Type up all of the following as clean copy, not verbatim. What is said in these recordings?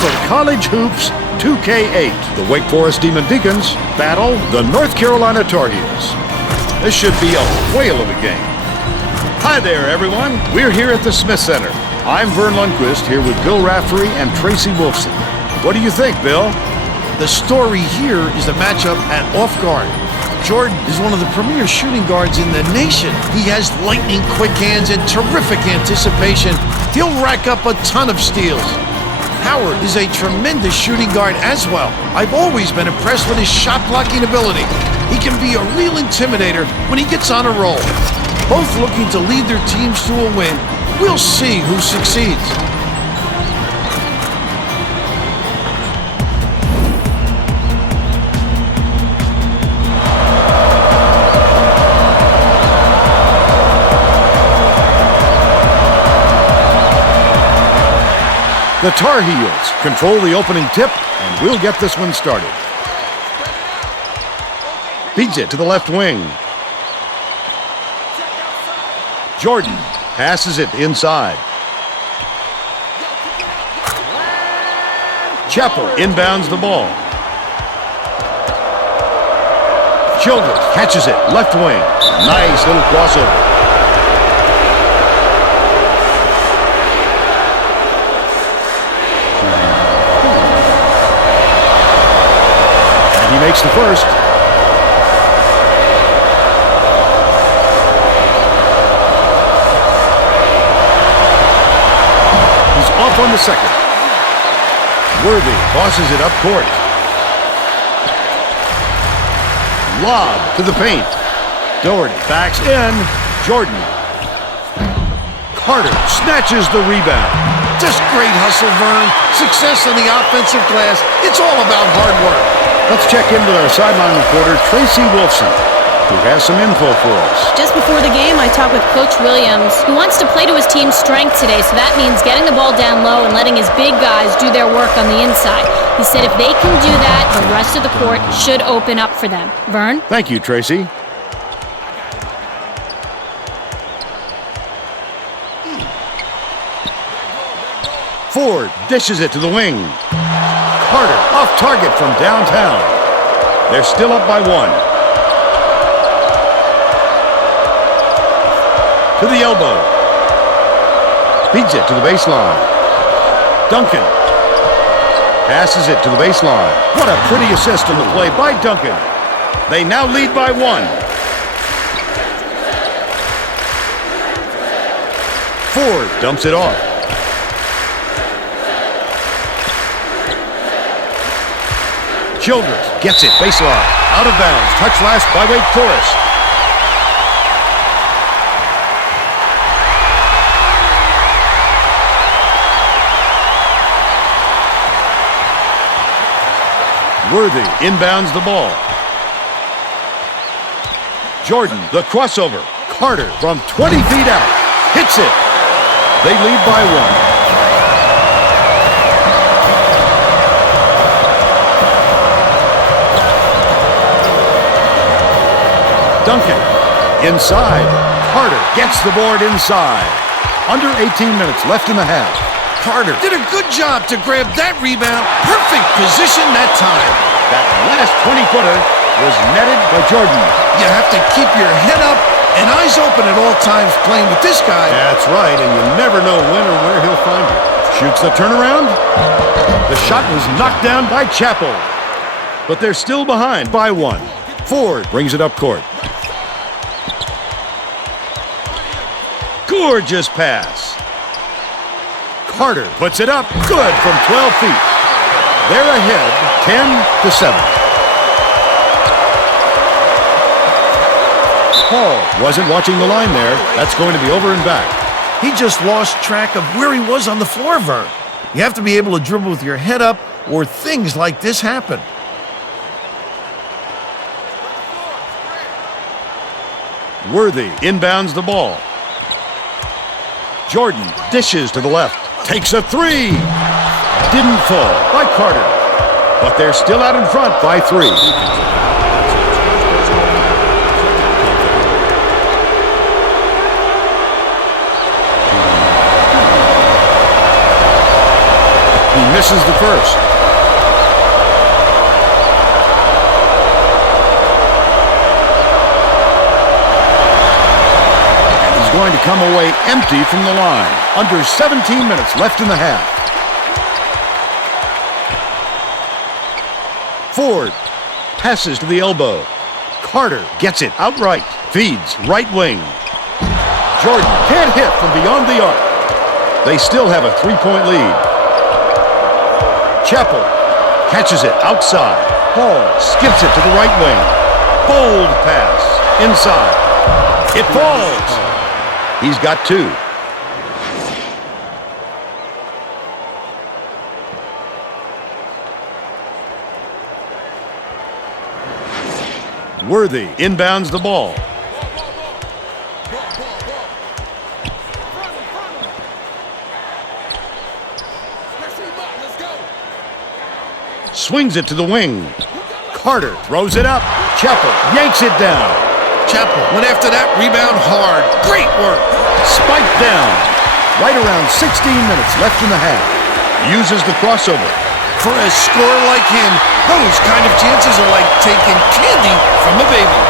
for College Hoops 2K8. The Wake Forest Demon Deacons battle the North Carolina Tar Heels. This should be a whale of a game. Hi there, everyone. We're here at the Smith Center. I'm Vern Lundquist here with Bill Raftery and Tracy Wolfson. What do you think, Bill? The story here is the matchup at off guard. Jordan is one of the premier shooting guards in the nation. He has lightning quick hands and terrific anticipation. He'll rack up a ton of steals. Howard is a tremendous shooting guard as well. I've always been impressed with his shot blocking ability. He can be a real intimidator when he gets on a roll. Both looking to lead their teams to a win. We'll see who succeeds. The Tar Heels control the opening tip, and we'll get this one started. Feeds it to the left wing. Jordan passes it inside. Chappell inbounds the ball. Childress catches it, left wing. Nice little crossover. He makes the first. He's off on the second. Worthy tosses it up court. Lob to the paint. Doherty backs in. Jordan. Carter snatches the rebound. Just great hustle, Vern. Success on the offensive glass. It's all about hard work. Let's check in with our sideline reporter, Tracy Wolfson, who has some info for us. Just before the game, I talked with Coach Williams, who wants to play to his team's strength today, so that means getting the ball down low and letting his big guys do their work on the inside. He said if they can do that, the rest of the court should open up for them. Vern? Thank you, Tracy. Ford dishes it to the wing. Carter off target from downtown. They're still up by one. To the elbow. Feeds it to the baseline. Duncan passes it to the baseline. What a pretty assist on the play by Duncan. They now lead by one. Ford dumps it off. Childress gets it, baseline, out of bounds, touch last by Wake Forest. Worthy inbounds the ball. Jordan, the crossover. Carter from 20 feet out, hits it. They lead by one. Duncan, inside. Carter gets the board inside. Under 18 minutes left in the half. Carter did a good job to grab that rebound. Perfect position that time. That last 20-footer was netted by Jordan. You have to keep your head up and eyes open at all times playing with this guy. That's right, and you never know when or where he'll find you. Shoots the turnaround. The shot was knocked down by Chappell. But they're still behind by one. Ford brings it up court. Gorgeous pass. Carter puts it up. Good from 12 feet. They're ahead 10-7. Paul wasn't watching the line there. That's going to be over and back. He just lost track of where he was on the floor, Vern. You have to be able to dribble with your head up or things like this happen. Worthy inbounds the ball. Jordan dishes to the left. Takes a three. Didn't fall by Carter. But they're still out in front by three. He misses the first. And he's going to come away empty from the line. Under 17 minutes left in the half. Ford passes to the elbow. Carter gets it outright. Feeds right wing. Jordan can't hit from beyond the arc. They still have a 3-point lead. Chappell catches it outside. Hall skips it to the right wing. Bold pass inside. It falls. He's got 2. Worthy inbounds the ball. Swings it to the wing. Carter throws it up. Chappell yanks it down. Chappell went after that rebound hard. Great work. Spiked down. Right around 16 minutes left in the half. Uses the crossover. For a scorer like him, those kind of chances are like taking candy from a baby.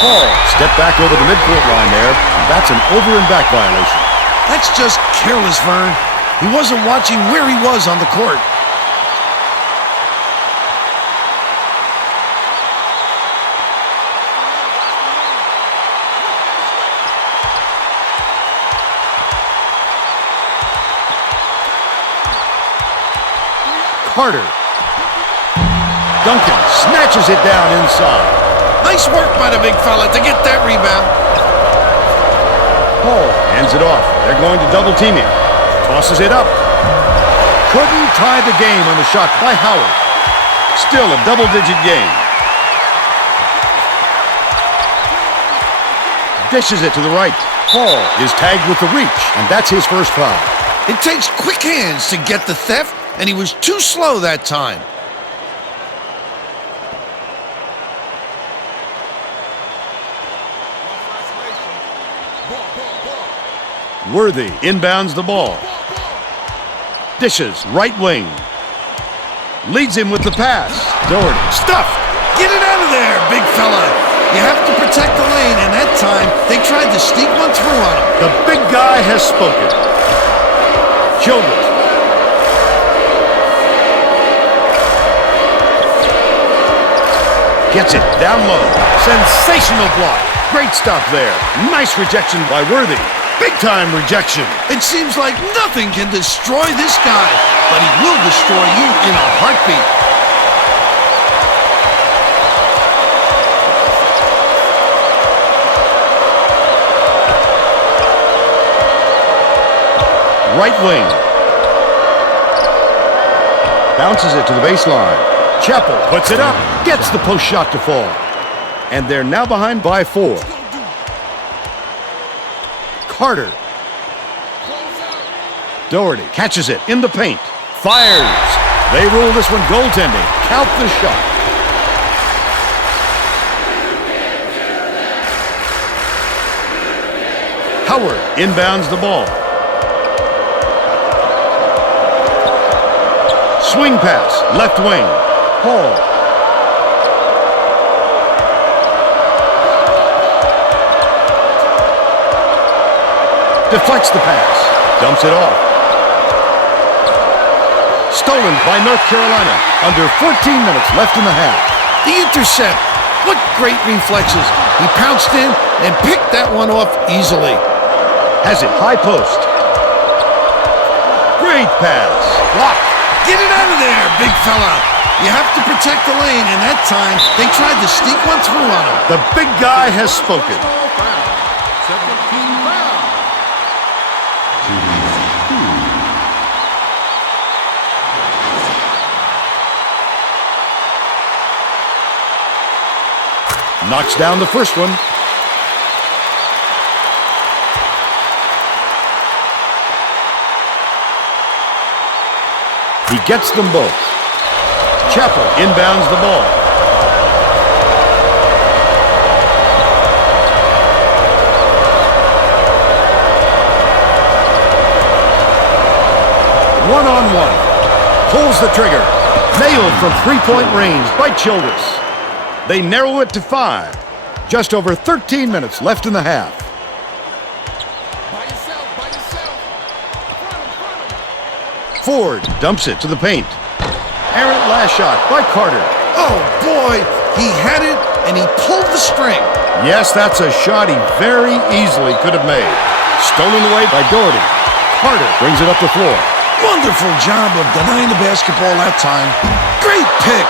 Hall step back over the midcourt line there. That's an over and back violation. That's just careless, Vern. He wasn't watching where he was on the court. Carter. Duncan snatches it down inside. Nice work by the big fella to get that rebound. Hall hands it off. They're going to double team him. Tosses it up. Couldn't tie the game on the shot by Howard. Still a double-digit game. Dishes it to the right. Hall is tagged with the reach, and that's his first foul. It takes quick hands to get the theft, and he was too slow that time. Worthy inbounds the ball. Dishes right wing. Leads him with the pass. Doherty stuffed. Get it out of there, big fella. You have to protect the lane, and that time they tried to sneak one through on him. The big guy has spoken. Childress. Gets it down low. Sensational block. Great stop there. Nice rejection by Worthy. Big-time rejection. It seems like nothing can destroy this guy, but he will destroy you in a heartbeat. Right wing. Bounces it to the baseline. Chappell puts it up. Gets the post shot to fall. And they're now behind by 4. Carter. Doherty catches it in the paint. Fires. They rule this one goaltending. Count the shot. Howard inbounds the ball. Swing pass, left wing. Hall. Deflects the pass. Dumps it off. Stolen by North Carolina. Under 14 minutes left in the half. The intercept. What great reflexes. He pounced in and picked that one off easily. Has it high post. Great pass. Blocked. Get it out of there, big fella. You have to protect the lane, and that time they tried to sneak one through on him. The big guy has spoken. Knocks down the first one. He gets them both. Chappell inbounds the ball. One-on-one. Pulls the trigger. Nailed from three-point range by Childress. They narrow it to 5. Just over 13 minutes left in the half. Ford dumps it to the paint. Errant last shot by Carter. Oh, boy, he had it, and he pulled the string. Yes, that's a shot he very easily could have made. Stolen away by Doherty. Carter brings it up the floor. Wonderful job of denying the basketball that time. Great pick.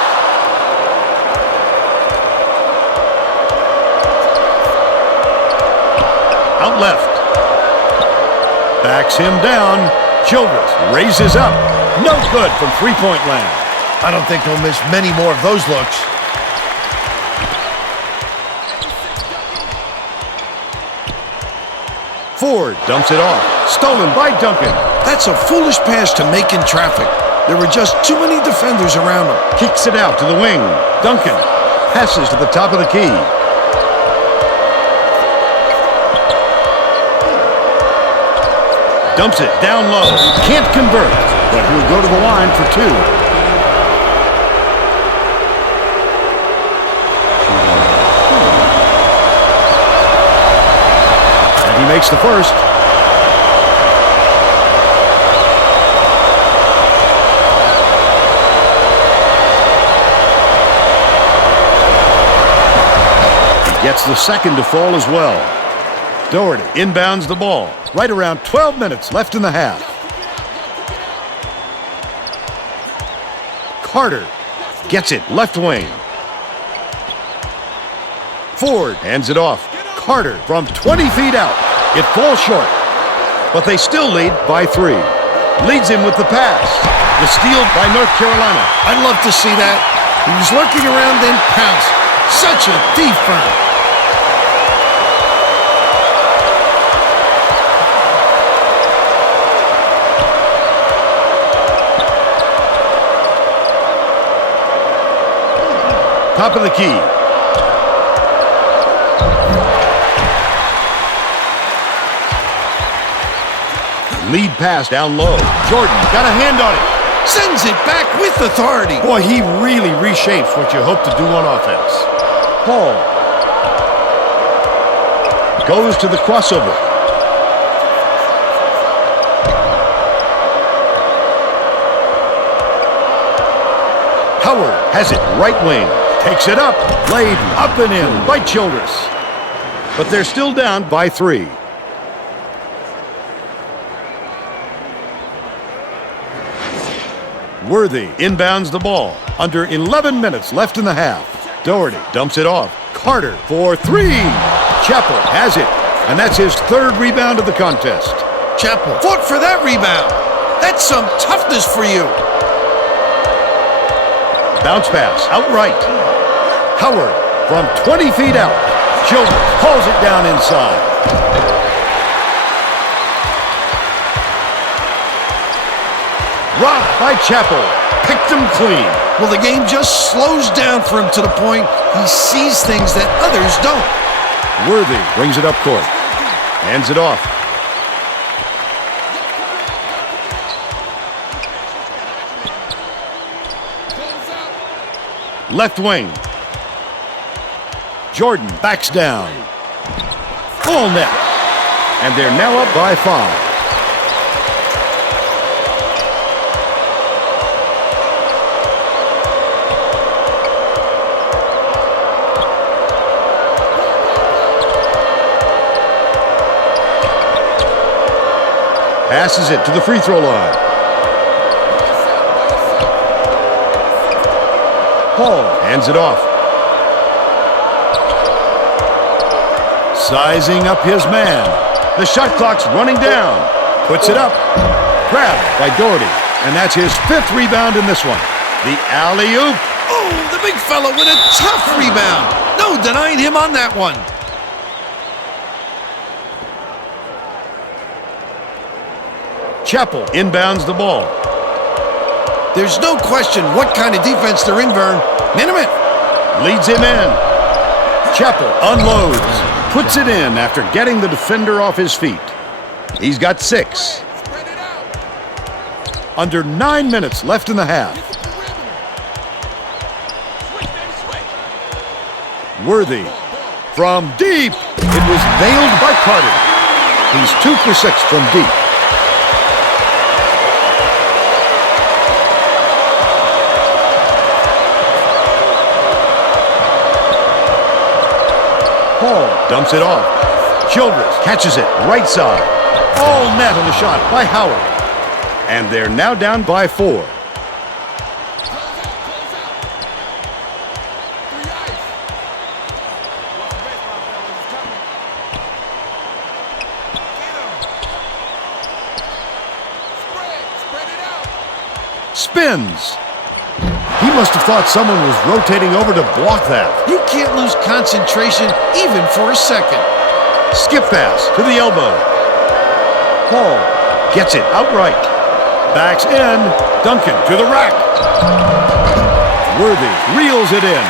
Out left. Backs him down. Childress raises up. No good from three-point land. I don't think he'll miss many more of those looks. Ford dumps it off. Stolen by Duncan. That's a foolish pass to make in traffic. There were just too many defenders around him. Kicks it out to the wing. Duncan passes to the top of the key. Dumps it down low. Can't convert, but he'll go to the line for 2. And he makes the first. He gets the second to fall as well. Doherty inbounds the ball. Right around 12 minutes left in the half. Carter gets it left wing. Ford hands it off. Carter from 20 feet out. It falls short, but they still lead by 3. Leads him with the pass. The steal by North Carolina. I'd love to see that. He was lurking around, then pounced. Such a defense. Top of the key. Lead pass down low. Jordan got a hand on it. Sends it back with authority. Boy, he really reshapes what you hope to do on offense. Paul goes to the crossover. Howard has it right wing. Takes it up. Laid up and in by Childress. But they're still down by 3. Worthy inbounds the ball. Under 11 minutes left in the half. Doherty dumps it off. Carter for 3. Chappell has it. And that's his 3rd rebound of the contest. Chappell fought for that rebound. That's some toughness for you. Bounce pass outright. Howard from 20 feet out. Childress hauls it down inside. Robbed by Chappell. Picked him clean. Well, the game just slows down for him to the point he sees things that others don't. Worthy brings it up court. Hands it off. Left wing. Jordan backs down. Full net. And they're now up by 5. Passes it to the free throw line. Paul hands it off. Sizing up his man. The shot clock's running down. Puts it up. Grabbed by Doherty. And that's his 5th rebound in this one. The alley-oop. Oh, the big fella with a tough rebound. No denying him on that one. Chappell inbounds the ball. There's no question what kind of defense they're in, Vern. Minute. Leads him in. Chappell unloads. Puts it in after getting the defender off his feet. He's got 6. Under 9 minutes left in the half. Worthy from deep. It was nailed by Carter. He's 2 for 6 from deep. Hall dumps it off. Childress catches it right side. All net on the shot by Howard. And they're now down by 4. Spins. He must have thought someone was rotating over to block that. You can't lose concentration even for a second. Skip pass to the elbow. Hall gets it outright. Backs in. Duncan to the rack. Worthy reels it in.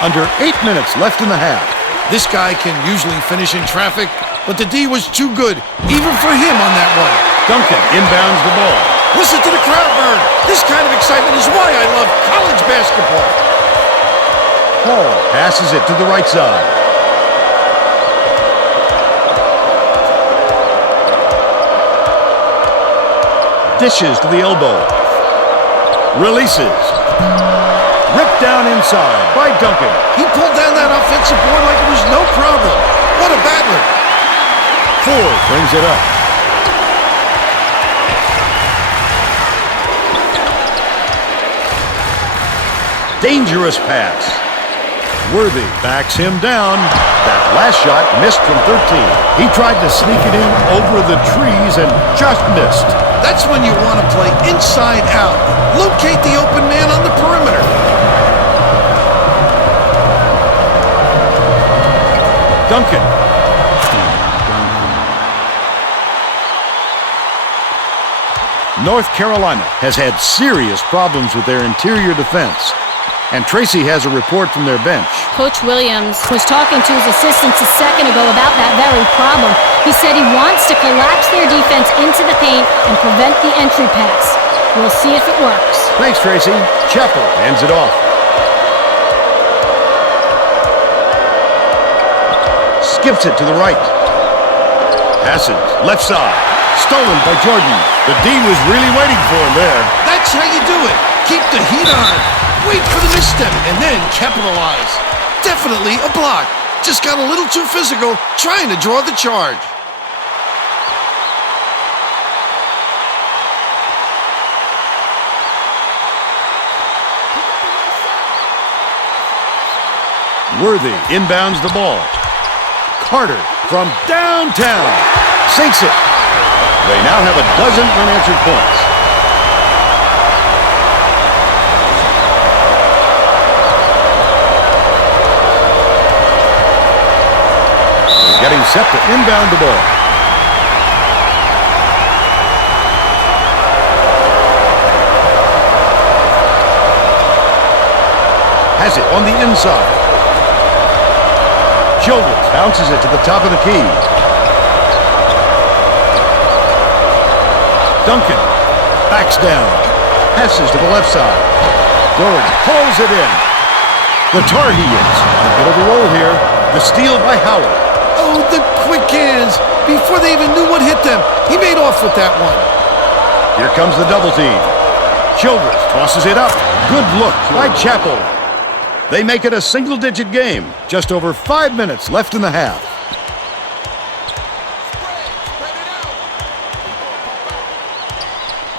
Under 8 minutes left in the half. This guy can usually finish in traffic, but the D was too good, even for him on that one. Duncan inbounds the ball. Listen to the crowd burn. This kind of excitement is why I love college basketball. Hall passes it to the right side. Dishes to the elbow. Releases. Ripped down inside by Duncan. He pulled down that offensive board like it was no problem. What a battler. Ford brings it up. Dangerous pass. Worthy backs him down. That last shot missed from 13. He tried to sneak it in over the trees and just missed. That's when you want to play inside out. Locate the open man on the perimeter. Duncan. North Carolina has had serious problems with their interior defense. And Tracy has a report from their bench. Coach Williams was talking to his assistants a second ago about that very problem. He said he wants to collapse their defense into the paint and prevent the entry pass. We'll see if it works. Thanks, Tracy. Chappell hands it off. Skips it to the right. Passes left side. Stolen by Jordan. The D was really waiting for him there. That's how you do it. Keep the heat on. Wait for the misstep and then capitalize. Definitely a block. Just got a little too physical trying to draw the charge. Worthy inbounds the ball. Carter from downtown sinks it. They now have a dozen unanswered points. Getting set to inbound the ball. Has it on the inside. Childress bounces it to the top of the key. Duncan backs down. Passes to the left side. Doherty pulls it in. The Tar Heels on a bit of a roll here. The steal by Howard. Oh, the quick hands. Before they even knew what hit them, he made off with that one. Here comes the double team. Childress tosses it up. Good look by Chappell. They make it a single-digit game. Just over 5 minutes left in the half.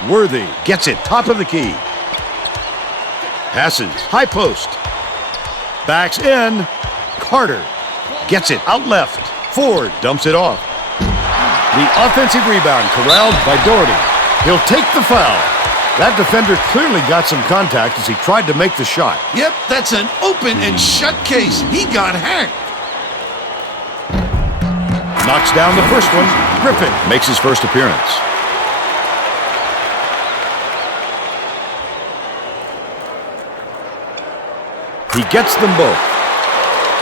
Worthy gets it top of the key. Passes high post. Backs in. Carter gets it out left. Ford dumps it off. The offensive rebound corralled by Doherty. He'll take the foul. That defender clearly got some contact as he tried to make the shot. Yep, that's an open and shut case. He got hacked. Knocks down the first one. Griffin makes his first appearance. He gets them both.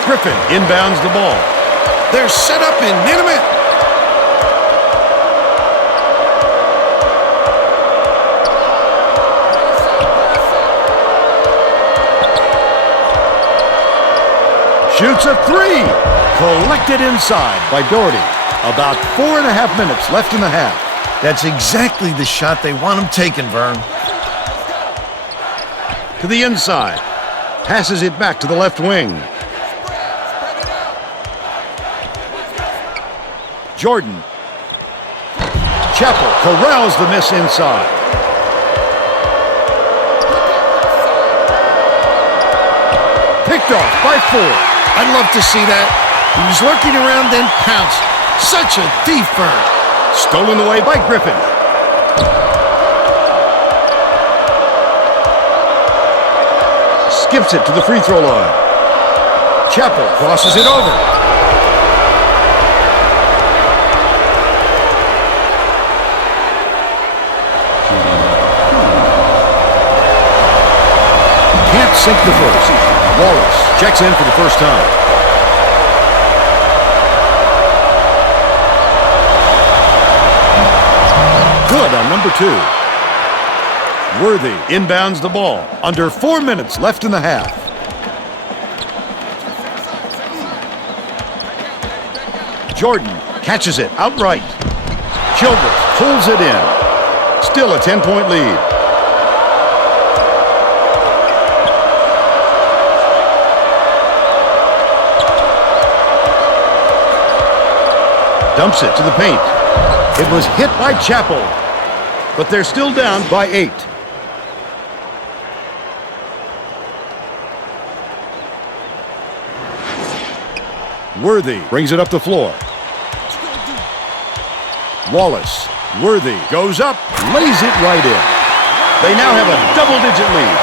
Griffin inbounds the ball. They're set up in minute. Shoots a three. Collected inside by Doherty. About 4.5 minutes left in the half. That's exactly the shot they want him taken, Vern. To the inside. Passes it back to the left wing. Jordan. Chappell corrals the miss inside. Picked off by 4. I'd love to see that. He was lurking around, then pounced. Such a thief, Vern. Stolen away by Griffin. Skips it to the free throw line. Chappell crosses it over. Can't sink the first. Wallace checks in for the first time. Good on number 2. Worthy inbounds the ball. Under 4 minutes left in the half. Jordan catches it outright. Childress pulls it in. Still a 10-point lead. Dumps it to the paint. It was hit by Chappell, but they're still down by 8. Worthy brings it up the floor. Wallace. Worthy goes up, lays it right in. They now have a double-digit lead.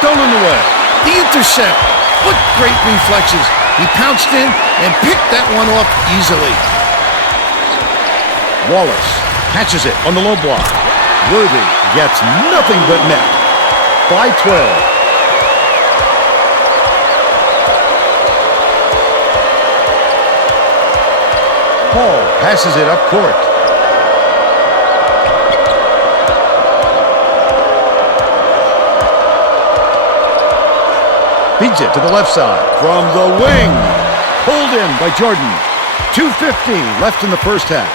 Stolen away. The intercept. What great reflexes. He pounced in and picked that one off easily. Wallace catches it on the low block. Worthy gets nothing but net. By 12. Paul passes it up court. Feeds it to the left side. From the wing. Pulled in by Jordan. 2:15 left in the first half.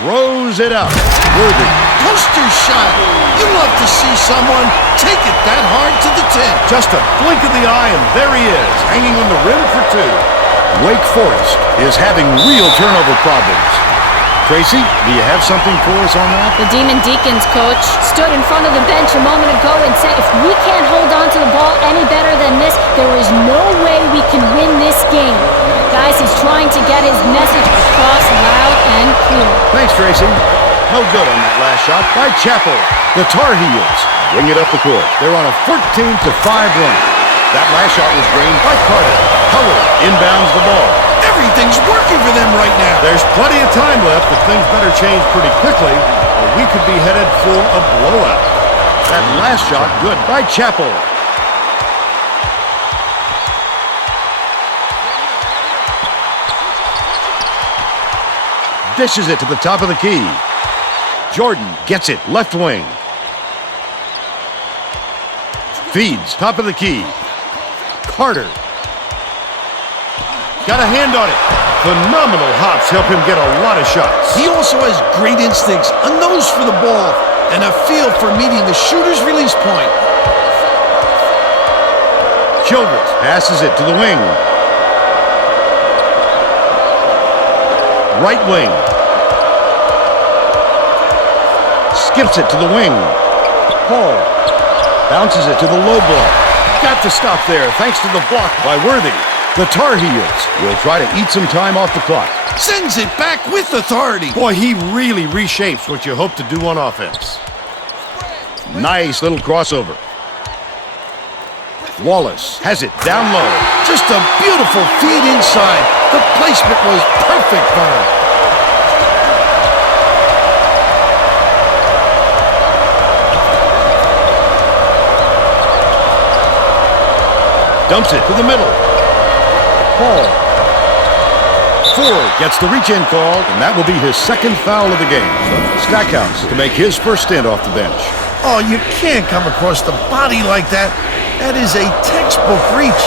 Throws it up. Worthy. Poster shot. You love to see someone take it that hard to the 10. Just a blink of the eye, and there he is, hanging on the rim for 2. Wake Forest is having real turnover problems. Tracy, do you have something for us on that? The Demon Deacons coach stood in front of the bench a moment ago and said, if we can't hold on to the ball any better than this, there is no way we can win this game. Guys, he's trying to get his message across loud and clear. Thanks, Tracy. No good on that last shot by Chappell. The Tar Heels bring it up the court. They're on a 14-5 run. That last shot was drained by Carter. Howard inbounds the ball. Everything's working for them right now. There's plenty of time left, but things better change pretty quickly, or we could be headed for a blowout. That last shot, good by Chappell. Dishes it to the top of the key. Jordan gets it, left wing. Feeds, top of the key. Carter. Got a hand on it. Phenomenal hops help him get a lot of shots. He also has great instincts, a nose for the ball, and a feel for meeting the shooter's release point. Childress passes it to the wing. Right wing. Skips it to the wing. Paul bounces it to the low block. Got to stop there thanks to the block by Worthy. The Tar Heels will try to eat some time off the clock. Sends it back with authority. Boy, he really reshapes what you hope to do on offense. Nice little crossover. Wallace has it down low. Just a beautiful feed inside. The placement was perfect, Vern. Dumps it to the middle. Paul Ford gets the reach-in call, and that will be his second foul of the game. Stackhouse to make his first stint off the bench. Oh, you can't come across the body like that. That is a textbook reach.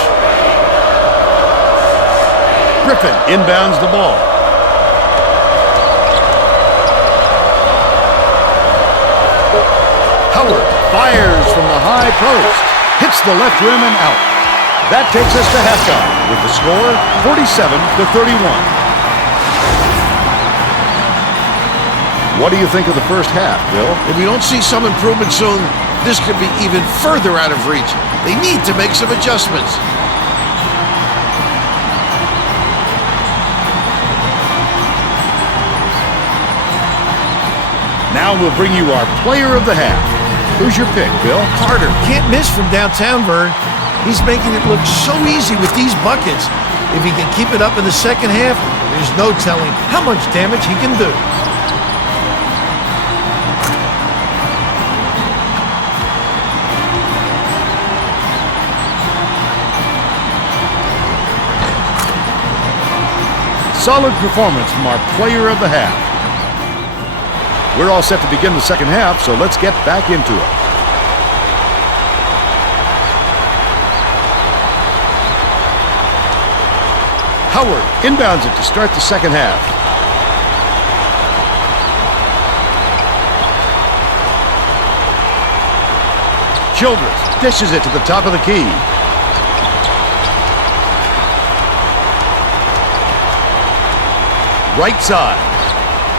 Griffin inbounds the ball. Howard fires from the high post. Hits the left rim and out. That takes us to halftime with the score 47-31. What do you think of the first half, Bill? If we don't see some improvement soon, this could be even further out of reach. They need to make some adjustments. Now we'll bring you our player of the half. Who's your pick, Bill? Carter can't miss from downtown, Vern. He's making it look so easy with these buckets. If he can keep it up in the second half, there's no telling how much damage he can do. Solid performance from our player of the half. We're all set to begin the second half, so let's get back into it. Howard inbounds it to start the second half. Childress dishes it to the top of the key. Right side.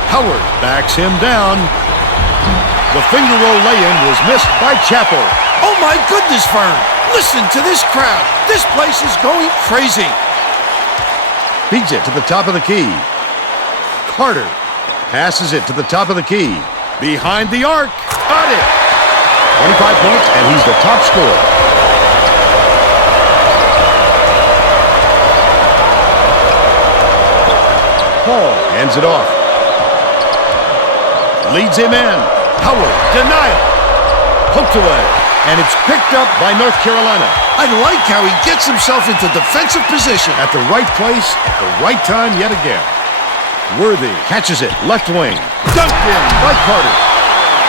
Howard backs him down. The finger roll lay-in was missed by Chappell. Oh my goodness, Vern! Listen to this crowd. This place is going crazy. Feeds it to the top of the key. Carter passes it to the top of the key. Behind the arc. Got it. 25 points, and he's the top scorer. Paul hands it off. Leads him in. Howard, denial. Poked away. And it's picked up by North Carolina. I like how he gets himself into defensive position. At the right place, at the right time yet again. Worthy catches it, left wing. Dunked in by Carter.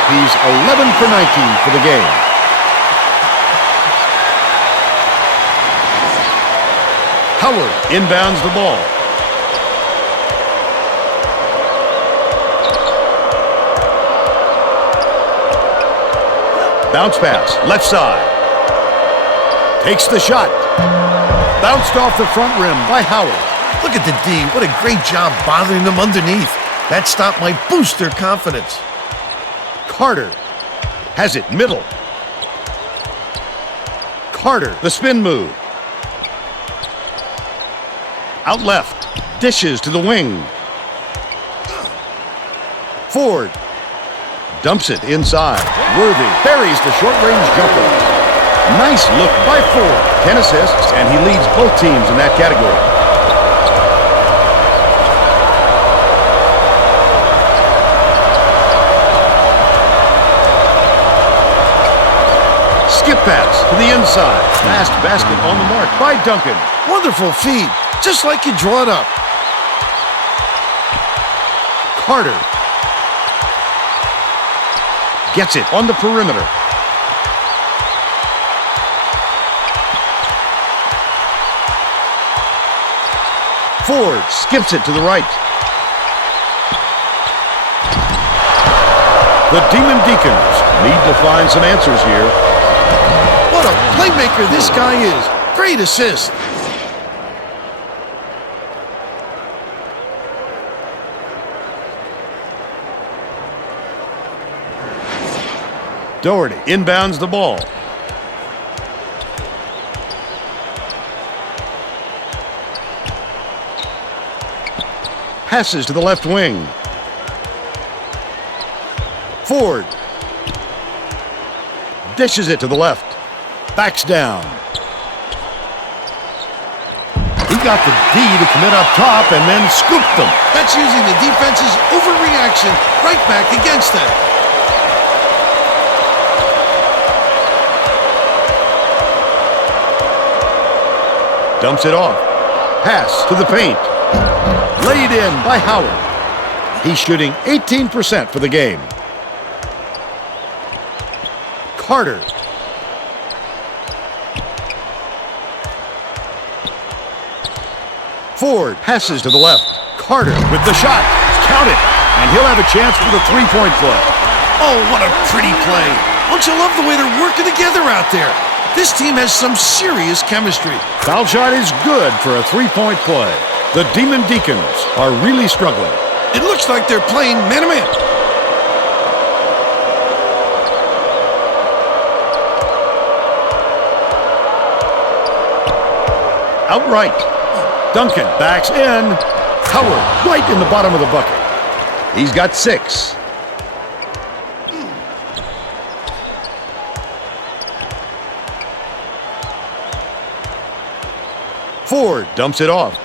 He's 11 for 19 for the game. Howard inbounds the ball. Bounce pass, left side. Takes the shot. Bounced off the front rim by Howard. Look at the D. What a great job bothering them underneath. That stop might boost their confidence. Carter has it middle. Carter, the spin move. Out left. Dishes to the wing. Ford dumps it inside. Worthy buries the short-range jumper. Nice look by Ford. 10 assists, and he leads both teams in that category. Skip pass to the inside. Fast basket on the mark by Duncan. Wonderful feed, just like you draw it up. Carter gets it on the perimeter. Ford skips it to the right. The Demon Deacons need to find some answers here. What a playmaker this guy is. Great assist. Doherty inbounds the ball. Passes to the left wing. Ford dishes it to the left. Backs down. He got the D to commit up top and then scooped them. That's using the defense's overreaction right back against them. Dumps it off. Pass to the paint. Laid in by Howard. He's shooting 18% for the game. Carter. Ford passes to the left. Carter with the shot. Count it. And he'll have a chance for the three-point play. Oh, what a pretty play. Don't you love the way they're working together out there? This team has some serious chemistry. Foul shot is good for a three-point play. The Demon Deacons are really struggling. It looks like they're playing man-to-man. Outright. Duncan backs in. Howard right in the bottom of the bucket. He's got 6. Ford dumps it off.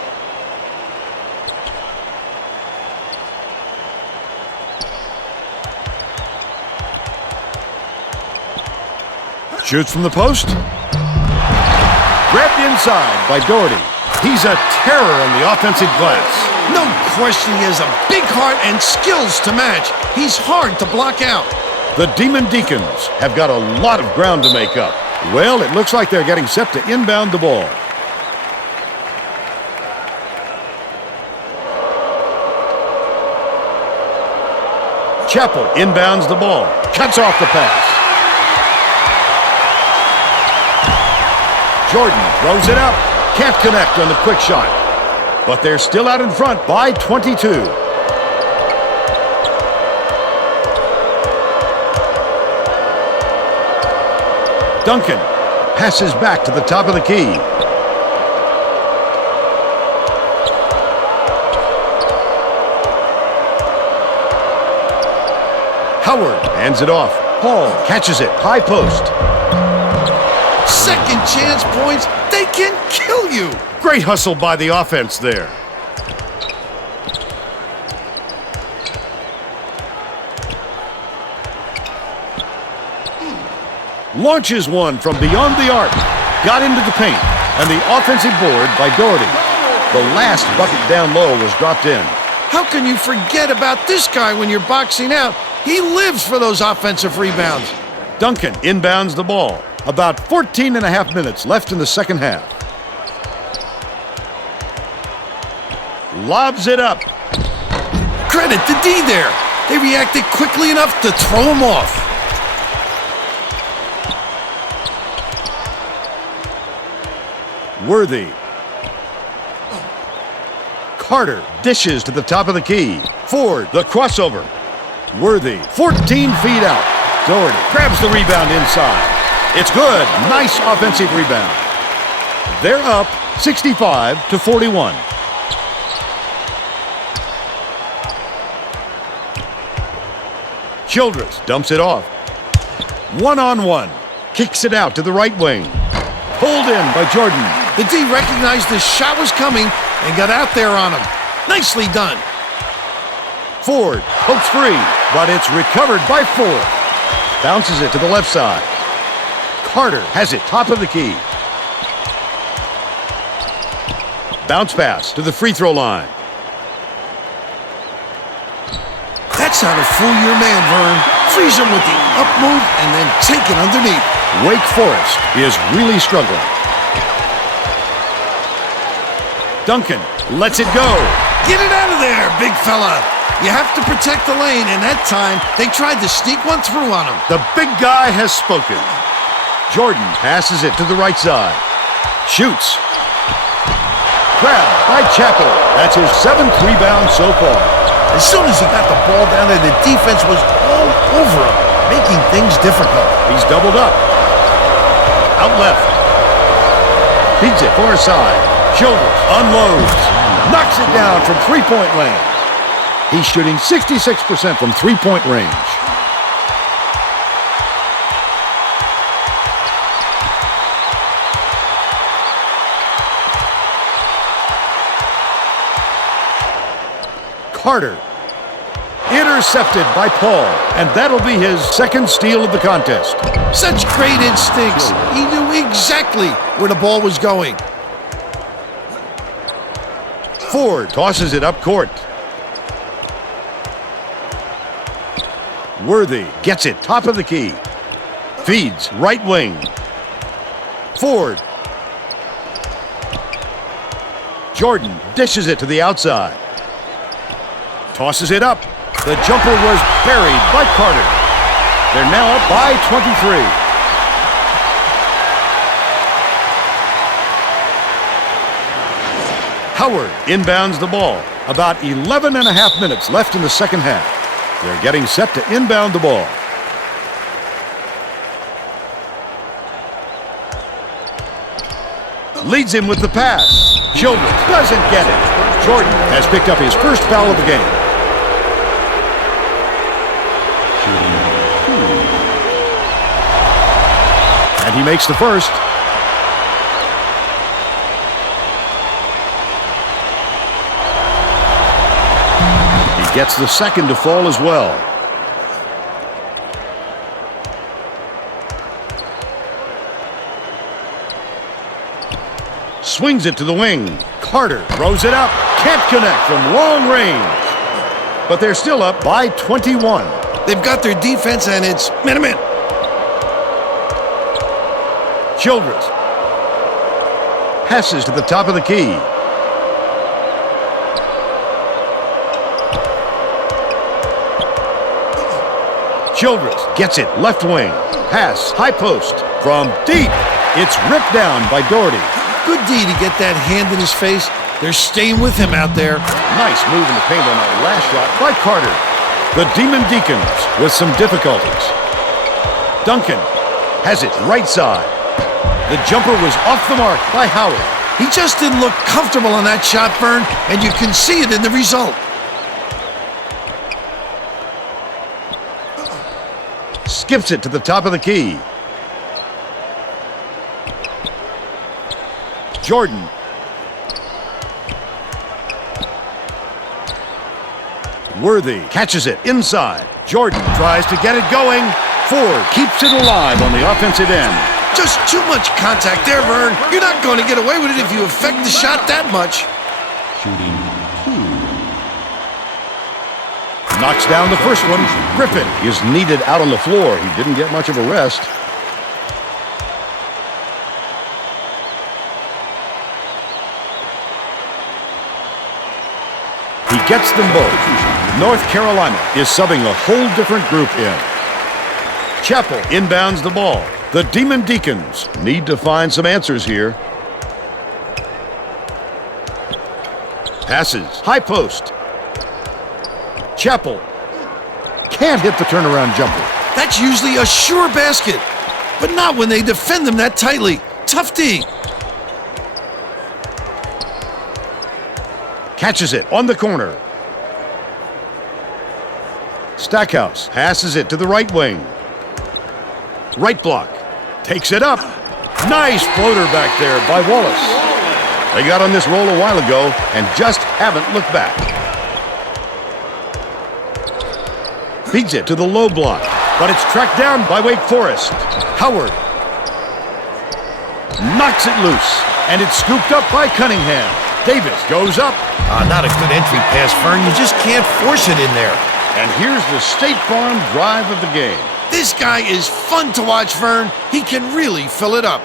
Shoots from the post. Grabbed inside by Doherty. He's a terror on the offensive glass. No question he has a big heart and skills to match. He's hard to block out. The Demon Deacons have got a lot of ground to make up. Well, it looks like they're getting set to inbound the ball. Chappell inbounds the ball. Cuts off the pass. Jordan throws it up. Can't connect on the quick shot. But they're still out in front by 22. Duncan passes back to the top of the key. Howard hands it off. Paul catches it. High post. Second chance points. They can kill you. Great hustle by the offense there. Launches one from beyond the arc. Got into the paint. And the offensive board by Doherty. The last bucket down low was dropped in. How can you forget about this guy when you're boxing out? He lives for those offensive rebounds. Duncan inbounds the ball. About 14 and a half minutes left in the second half. Lobs it up. Credit to D there. They reacted quickly enough to throw him off. Worthy. Carter dishes to the top of the key. Ford, the crossover. Worthy, 14 feet out. Doherty grabs the rebound inside. It's good. Nice offensive rebound. They're up 65-41. Childress dumps it off. One-on-one. Kicks it out to the right wing. Pulled in by Jordan. The D recognized the shot was coming and got out there on him. Nicely done. Ford pokes free, but it's recovered by Ford. Bounces it to the left side. Carter has it top of the key. Bounce pass to the free throw line. That's how to fool your man, Vern. Freeze him with the up move and then take it underneath. Wake Forest is really struggling. Duncan lets it go. Get it out of there, big fella. You have to protect the lane, and that time they tried to sneak one through on him. The big guy has spoken. Jordan passes it to the right side. Shoots. Grabbed by Chappell. That's his 7th rebound so far. As soon as he got the ball down there, the defense was all over him, making things difficult. He's doubled up. Out left. Feeds it far side. Childress unloads. Knocks it down from three-point land. He's shooting 66% from three-point range. Carter. Intercepted by Paul, and that'll be his 2nd steal of the contest. Such great instincts. He knew exactly where the ball was going. Ford tosses it up court. Worthy gets it top of the key. Feeds right wing. Ford. Jordan dishes it to the outside. Tosses it up. The jumper was buried by Carter. They're now up by 23. Howard inbounds the ball. About 11 and a half minutes left in the second half. They're getting set to inbound the ball. Leads him with the pass. Childress doesn't get it. Jordan has picked up his first foul of the game. And he makes the first. He gets the second to fall as well. Swings it to the wing. Carter throws it up. Can't connect from long range. But they're still up by 21. They've got their defense, and it's minute. Childress passes to the top of the key. Childress gets it left wing. Pass, high post from deep. It's ripped down by Doherty. Good D to get that hand in his face. They're staying with him out there. Nice move in the paint on that last shot by Carter. The Demon Deacons with some difficulties. Duncan has it right side. The jumper was off the mark by Howard. He just didn't look comfortable on that shot, Vern, and you can see it in the result. Skips it to the top of the key. Jordan. Worthy catches it inside. Jordan tries to get it going. Ford keeps it alive on the offensive end. Just too much contact there, Vern. You're not going to get away with it if you affect the shot that much. Knocks down the first one. Griffin is needed out on the floor. He didn't get much of a rest. He gets them both. North Carolina is subbing a whole different group in. Chappell inbounds the ball. The Demon Deacons need to find some answers here. Passes. High post. Chappell can't hit the turnaround jumper. That's usually a sure basket, but not when they defend them that tightly. Tough D. Catches it on the corner. Stackhouse passes it to the right wing. Right block. Takes it up. Nice floater back there by Wallace. They got on this roll a while ago and just haven't looked back. Feeds it to the low block, but it's tracked down by Wake Forest. Howard knocks it loose, and it's scooped up by Cunningham. Davis goes up. Not a good entry pass, Vern. You just can't force it in there. And here's the State Farm drive of the game. This guy is fun to watch, Vern. He can really fill it up.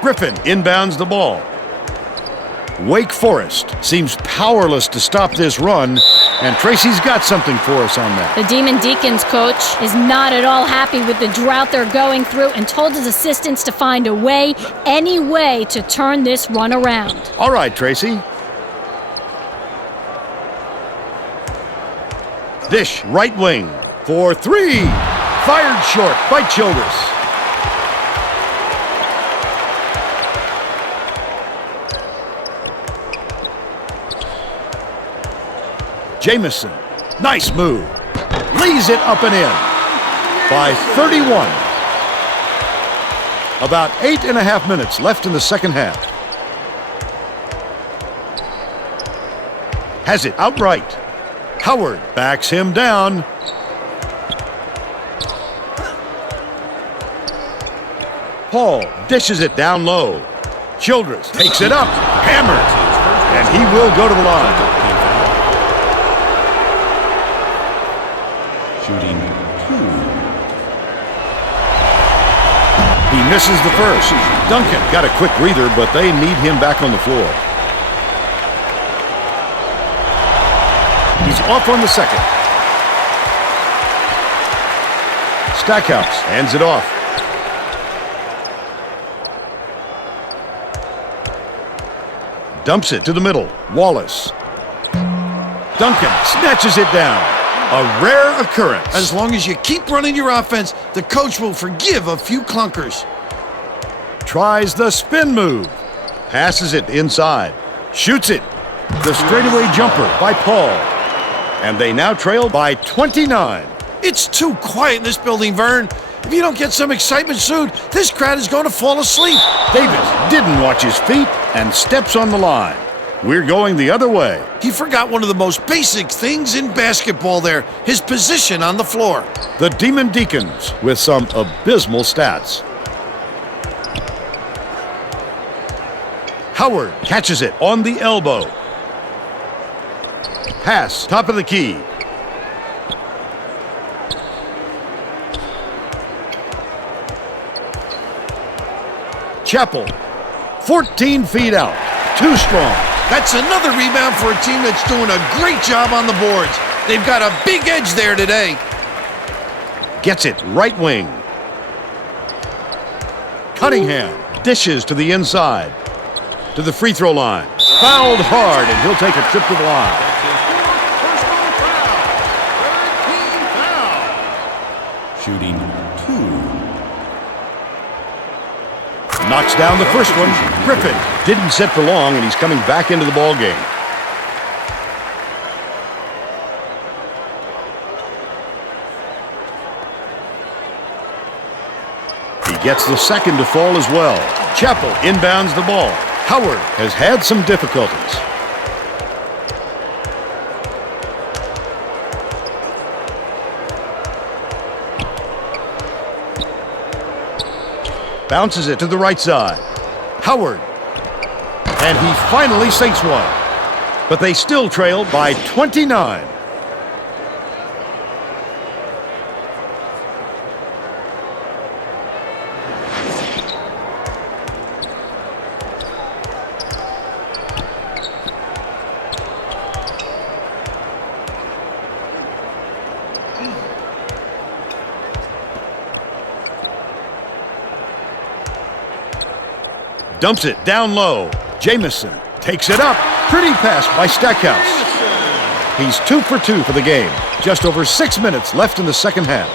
Griffin inbounds the ball. Wake Forest seems powerless to stop this run, and Tracy's got something for us on that. The Demon Deacons coach is not at all happy with the drought they're going through and told his assistants to find a way, any way, to turn this run around. All right, Tracy. Dish, right wing, for three. Fired short by Childress. Jamison, nice move. Lays it up and in by 31. About 8.5 minutes left in the second half. Has it outright. Howard backs him down. Paul dishes it down low. Childress takes it up, hammered, and he will go to the line. Shooting 2. He misses the first. Duncan got a quick breather, but they need him back on the floor. He's off on the second. Stackhouse hands it off. Dumps it to the middle. Wallace. Duncan snatches it down. A rare occurrence. As long as you keep running your offense, the coach will forgive a few clunkers. Tries the spin move. Passes it inside. Shoots it. The straightaway jumper by Paul. And they now trail by 29. It's too quiet in this building, Vern. If you don't get some excitement soon, this crowd is going to fall asleep. Davis didn't watch his feet and steps on the line. We're going the other way. He forgot one of the most basic things in basketball there, his position on the floor. The Demon Deacons with some abysmal stats. Howard catches it on the elbow. Pass, top of the key. Chappell, 14 feet out, too strong. That's another rebound for a team that's doing a great job on the boards. They've got a big edge there today. Gets it, right wing. Cunningham dishes to the inside, to the free throw line. Fouled hard, and he'll take a trip to the line. Shooting 2. Knocks down the first one. Griffin didn't sit for long, and he's coming back into the ball game. He gets the second to fall as well. Chappell inbounds the ball. Howard has had some difficulties. Bounces it to the right side. Howard. And he finally sinks one. But they still trail by 29. Dumps it down low. Jamison takes it up. Pretty pass by Stackhouse. He's 2 for 2 for the game. Just over 6 minutes left in the second half.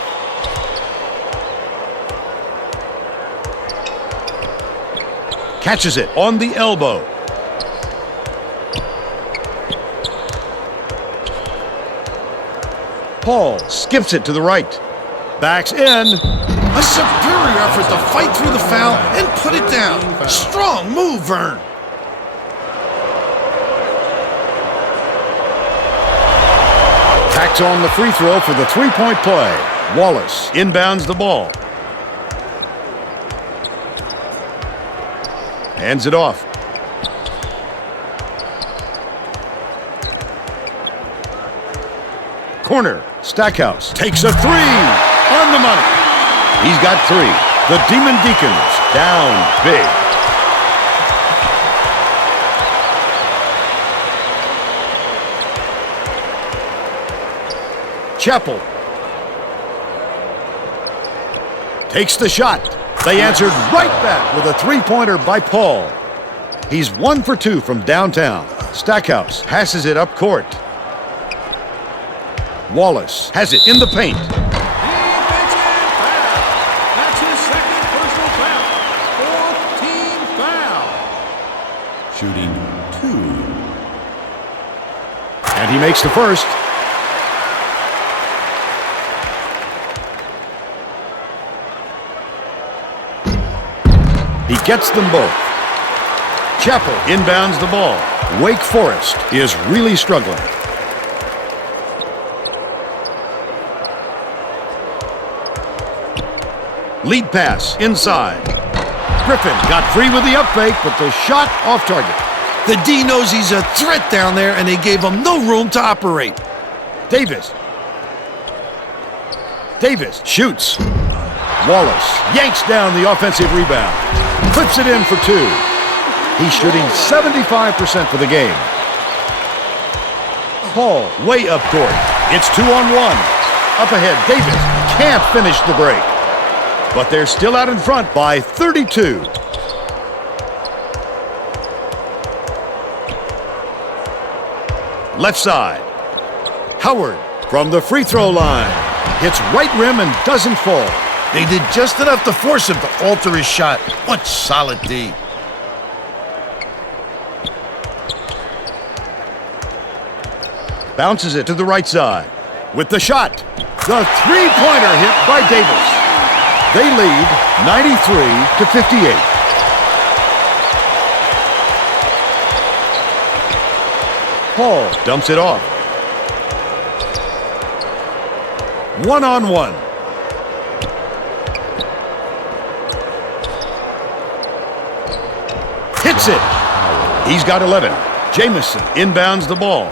Catches it on the elbow. Paul skips it to the right. Backs in. A superior effort to fight through the foul and put it down. Strong move, Vern. Tacks on the free throw for the three-point play. Wallace inbounds the ball. Hands it off. Corner. Stackhouse takes a three. On the money. He's got 3. The Demon Deacons down big. Chappell takes the shot. They answered right back with a three-pointer by Paul. He's 1 for 2 from downtown. Stackhouse passes it up court. Wallace has it in the paint. That's his second personal foul. 4th team foul. Shooting 2. And he makes the first. He gets them both. Chappell inbounds the ball. Wake Forest is really struggling. Lead pass inside. Griffin got free with the up fake, but the shot off target. The D knows he's a threat down there, and they gave him no room to operate. Davis shoots. Wallace yanks down the offensive rebound. Clips it in for two. He's shooting 75% for the game. Paul way up court. It's 2-on-1. Up ahead, Davis can't finish the break. But they're still out in front by 32. Left side. Howard from the free throw line. Hits right rim and doesn't fall. They did just enough to force him to alter his shot. What solid D. Bounces it to the right side. With the shot. The three-pointer hit by Davis. They lead 93-58. Paul dumps it off. 1-on-1. Hits it. He's got 11. Jamison inbounds the ball.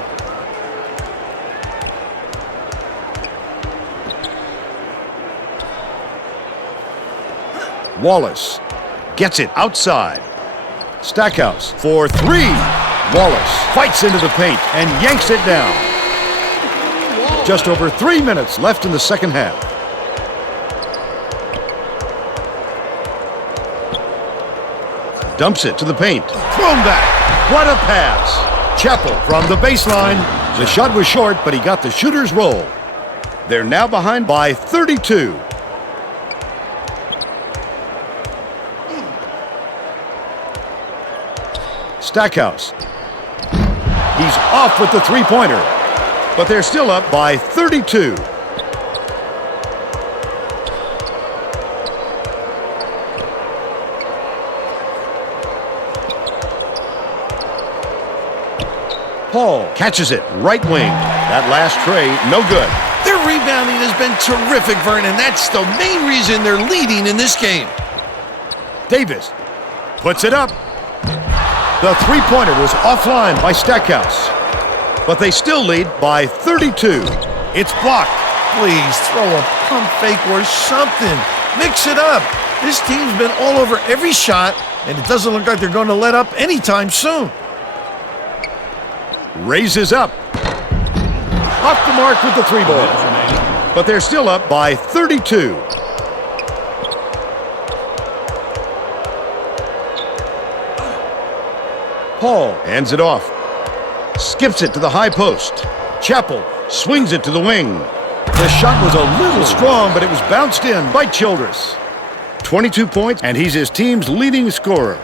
Wallace gets it outside. Stackhouse for three. Wallace fights into the paint and yanks it down. Just over 3 minutes left in the second half. Dumps it to the paint. Thrown back. What a pass. Chappell from the baseline. The shot was short, but he got the shooter's roll. They're now behind by 32. Stackhouse. He's off with the three-pointer, but they're still up by 32. Paul catches it, right wing. That last tray, no good. Their rebounding has been terrific, Vernon. That's the main reason they're leading in this game. Davis puts it up. The three-pointer was offline by Stackhouse, but they still lead by 32. It's blocked. Please throw a pump fake or something. Mix it up. This team's been all over every shot, and it doesn't look like they're going to let up anytime soon. Raises up. Off the mark with the three ball, but they're still up by 32. Paul hands it off. Skips it to the high post. Chappell swings it to the wing. The shot was a little strong, but it was bounced in by Childress. 22 points, and he's his team's leading scorer.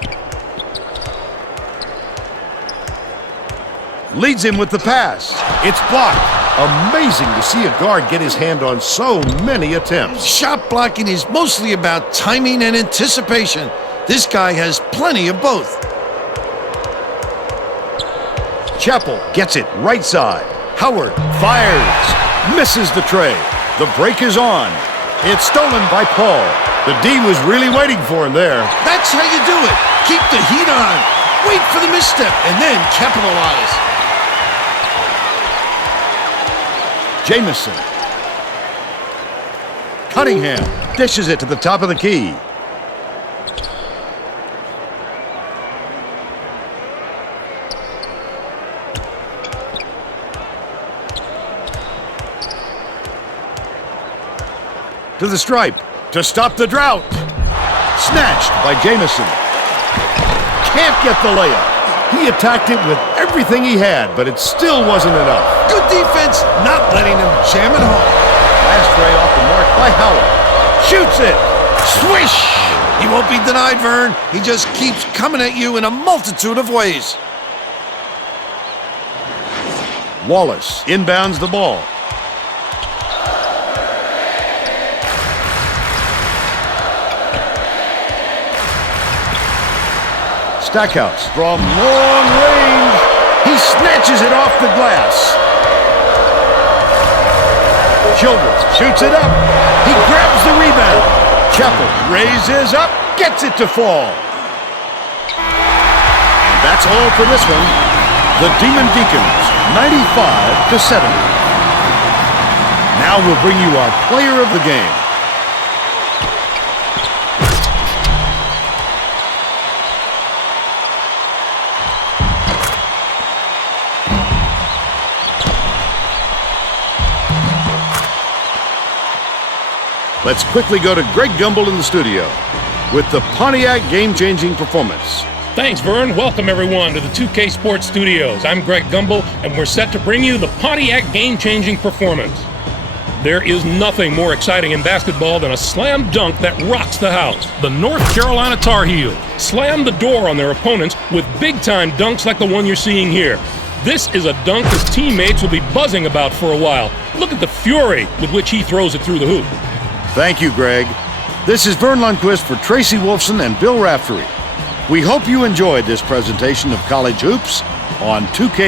Leads him with the pass. It's blocked. Amazing to see a guard get his hand on so many attempts. Shot blocking is mostly about timing and anticipation. This guy has plenty of both. Chappell gets it right side. Howard fires. Misses the tray. The break is on. It's stolen by Paul. The D was really waiting for him there. That's how you do it. Keep the heat on. Wait for the misstep and then capitalize. Jamison. Cunningham dishes it to the top of the key. To the stripe to stop the drought. Snatched by Jamison. Can't get the layup. He attacked it with everything he had, but it still wasn't enough. Good defense, not letting him jam it home. Last ray off the mark by Howard. Shoots it. Swish! He won't be denied, Vern. He just keeps coming at you in a multitude of ways. Wallace inbounds the ball. Stackhouse from long range. He snatches it off the glass. Childress shoots it up. He grabs the rebound. Chappell raises up. gets it to fall. And that's all for this one. The Demon Deacons, 95-70. Now we'll bring you our player of the game. Let's quickly go to Greg Gumbel in the studio with the Pontiac game-changing performance. Thanks, Vern. Welcome, everyone, to the 2K Sports Studios. I'm Greg Gumbel, and we're set to bring you the Pontiac game-changing performance. There is nothing more exciting in basketball than a slam dunk that rocks the house. The North Carolina Tar Heels slam the door on their opponents with big-time dunks like the one you're seeing here. This is a dunk his teammates will be buzzing about for a while. Look at the fury with which he throws it through the hoop. Thank you, Greg. This is Vern Lundquist for Tracy Wolfson and Bill Raftery. We hope you enjoyed this presentation of College Hoops on 2K